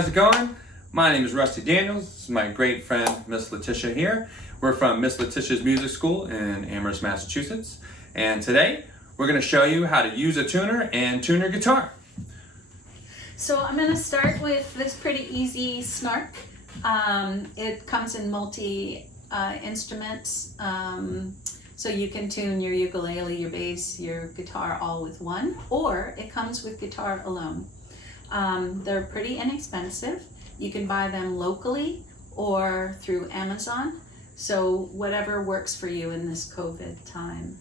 how's it going? My name is Rusty Daniels. This is my great friend, Miss Leticia here. We're from Miss Leticia's Music School in Amherst, Massachusetts. And today, we're going to show you how to use a tuner and tune your guitar. So I'm going to start with this pretty easy snark. It comes in multi-instruments, so you can tune your ukulele, your bass, your guitar all with one, or it comes with guitar alone. They're pretty inexpensive. You can buy them locally or through Amazon, so whatever works for you in this COVID time.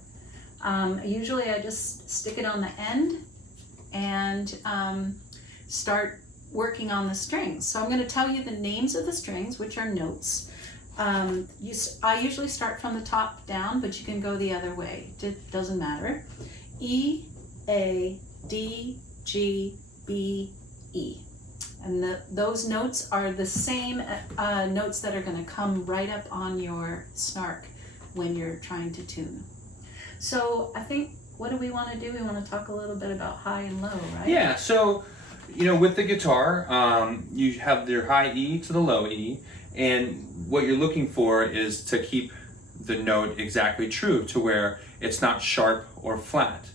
Usually I just stick it on the end and start working on the strings. So I'm going to tell you the names of the strings, which are notes. I usually start from the top down, but you can go the other way. It doesn't matter. E, A, D, G, B, E. And those notes are the same notes that are going to come right up on your snark when you're trying to tune. So I think, what do we want to do? We want to talk a little bit about high and low, right? Yeah, so, with the guitar, you have your high E to the low E, and what you're looking for is to keep the note exactly true to where it's not sharp or flat.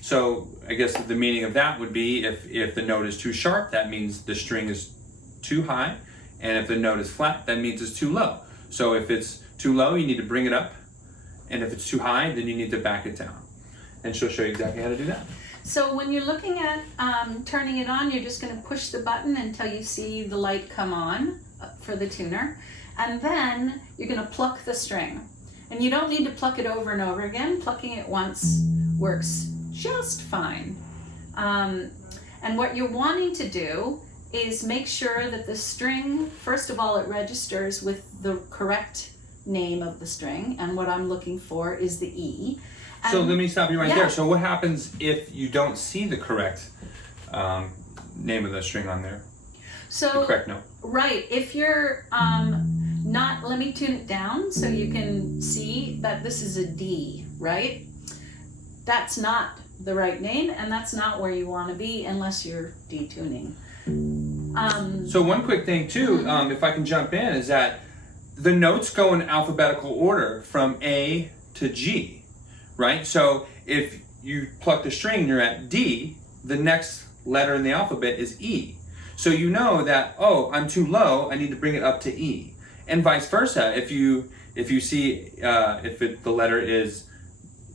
So I guess the meaning of that would be if the note is too sharp, that means the string is too high, and if the note is flat, that means it's too low. So if it's too low, you need to bring it up, and if it's too high, then you need to back it down. And she'll show you exactly how to do that. So when you're looking at turning it on, you're just going to push the button until you see the light come on for the tuner, and then you're going to pluck the string. And you don't need to pluck it over and over again. Plucking it once works just fine. And what you're wanting to do is make sure that the string, first of all, it registers with the correct name of the string, and what I'm looking for is the E. So let me stop you right Yeah. there. So what happens if you don't see the correct name of the string on there? So, the correct note. Right, if you're let me tune it down so you can see that this is a D, right? That's not the right name, and that's not where you want to be unless you're detuning. So one quick thing too, if I can jump in, is that the notes go in alphabetical order from A to G, right? So if you pluck the string and you're at D, the next letter in the alphabet is E. So you know that, oh, I'm too low, I need to bring it up to E. And vice versa, if you see the letter is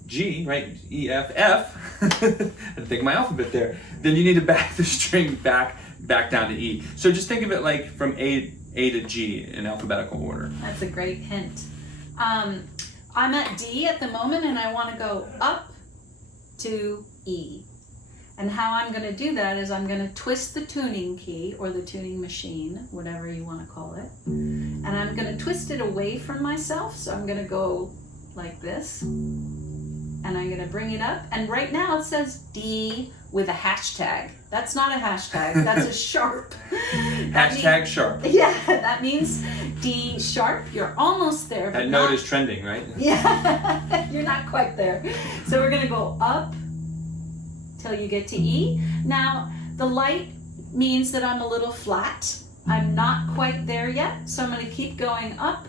G, right, E, F, F, I had to think of my alphabet there, then you need to back the string back down to E. So just think of it like from A to G in alphabetical order. That's a great hint. I'm at D at the moment, and I want to go up to E. And how I'm going to do that is I'm going to twist the tuning key, or the tuning machine, whatever you want to call it. And I'm going to twist it away from myself. So I'm going to go like this. And I'm going to bring it up. And right now it says D with a hashtag. That's not a hashtag. That's a sharp. Hashtag sharp. Yeah, that means D sharp. You're almost there. That note is trending, right? Yeah, you're not quite there. So we're going to go up till you get to E. Now, the light means that I'm a little flat. I'm not quite there yet, so I'm going to keep going up.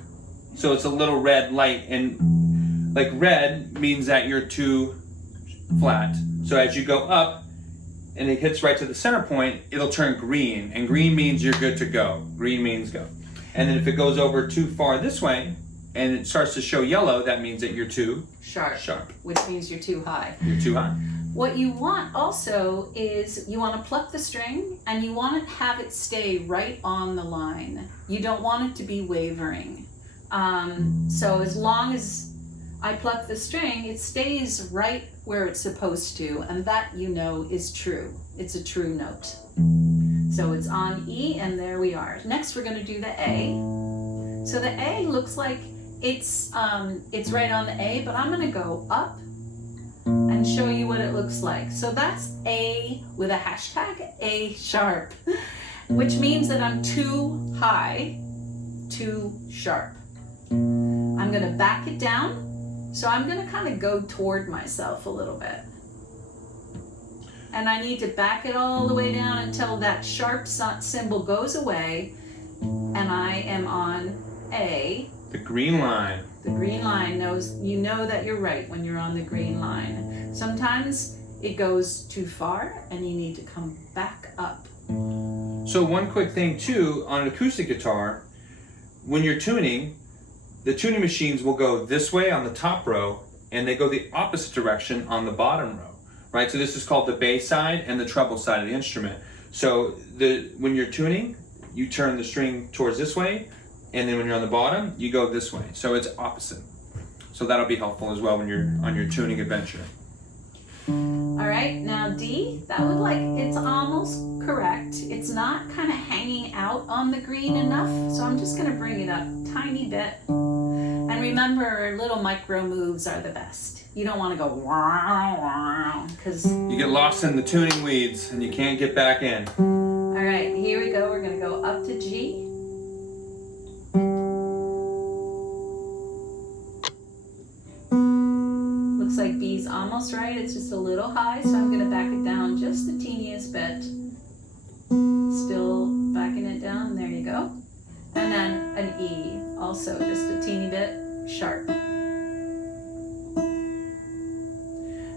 So it's a little red light, and like red means that you're too flat. So as you go up and it hits right to the center point, it'll turn green, and green means you're good to go. Green means go. And then if it goes over too far this way and it starts to show yellow, that means that you're too sharp. Which means you're too high. You're too high. What you want also is you want to pluck the string, and you want to have it stay right on the line. You don't want it to be wavering. So as long as I pluck the string, it stays right where it's supposed to, and that is true. It's a true note. So it's on E, and there we are. Next we're going to do the A. So the A looks like it's right on the A, but I'm going to go up and show you what it looks like. So that's A with a hashtag, A sharp, which means that I'm too high, too sharp. I'm going to back it down. So I'm going to kind of go toward myself a little bit. and I need to back it all the way down until that sharp symbol goes away, and I am on A. The green line. The green line knows, you know that you're right when you're on the green line. Sometimes it goes too far and you need to come back up. So one quick thing too, on an acoustic guitar, when you're tuning, the tuning machines will go this way on the top row and they go the opposite direction on the bottom row, right? So this is called the bass side and the treble side of the instrument. So when you're tuning, you turn the string towards this way, and then when you're on the bottom, you go this way. So it's opposite. So that'll be helpful as well when you're on your tuning adventure. All right, now D, that would it's almost correct. It's not kind of hanging out on the green enough, so I'm just gonna bring it up a tiny bit. And remember, little micro moves are the best. You don't wanna go wow, wow, because you get lost in the tuning weeds and you can't get back in. All right, here we go. We're gonna go up to G. Looks like B's almost right. It's just a little high, so I'm gonna back it down just the teeniest bit. Still backing it down. There you go. And then an E, also just a teeny bit sharp.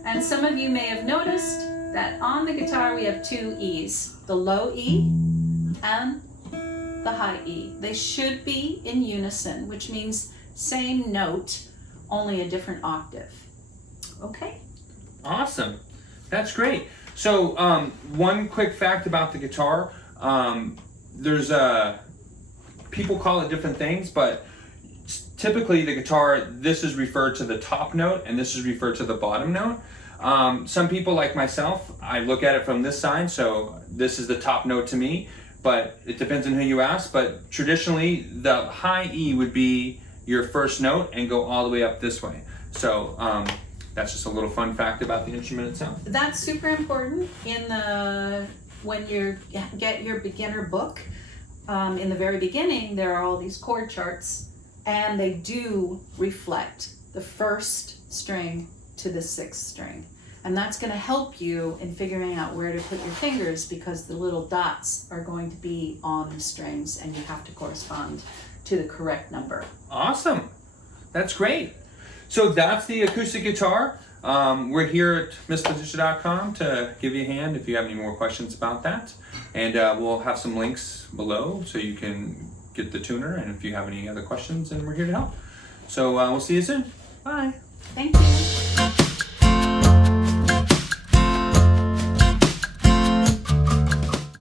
And some of you may have noticed that on the guitar we have two E's, the low E and the high E. They should be in unison, which means same note, only a different octave. Okay? Awesome. That's great. So one quick fact about the guitar, there's people call it different things, but typically the guitar, this is referred to the top note and this is referred to the bottom note. Some people like myself, I look at it from this side, so this is the top note to me, but it depends on who you ask. But traditionally, the high E would be your first note and go all the way up this way. So that's just a little fun fact about the instrument itself. That's super important when you get your beginner book. In the very beginning, there are all these chord charts, and they do reflect the first string to the sixth string. And that's going to help you in figuring out where to put your fingers, because the little dots are going to be on the strings and you have to correspond to the correct number. Awesome. That's great. So that's the acoustic guitar. We're here at MissLeticia.com to give you a hand if you have any more questions about that. And we'll have some links below so you can get the tuner, and if you have any other questions, then we're here to help. So we'll see you soon. Bye. Thank you.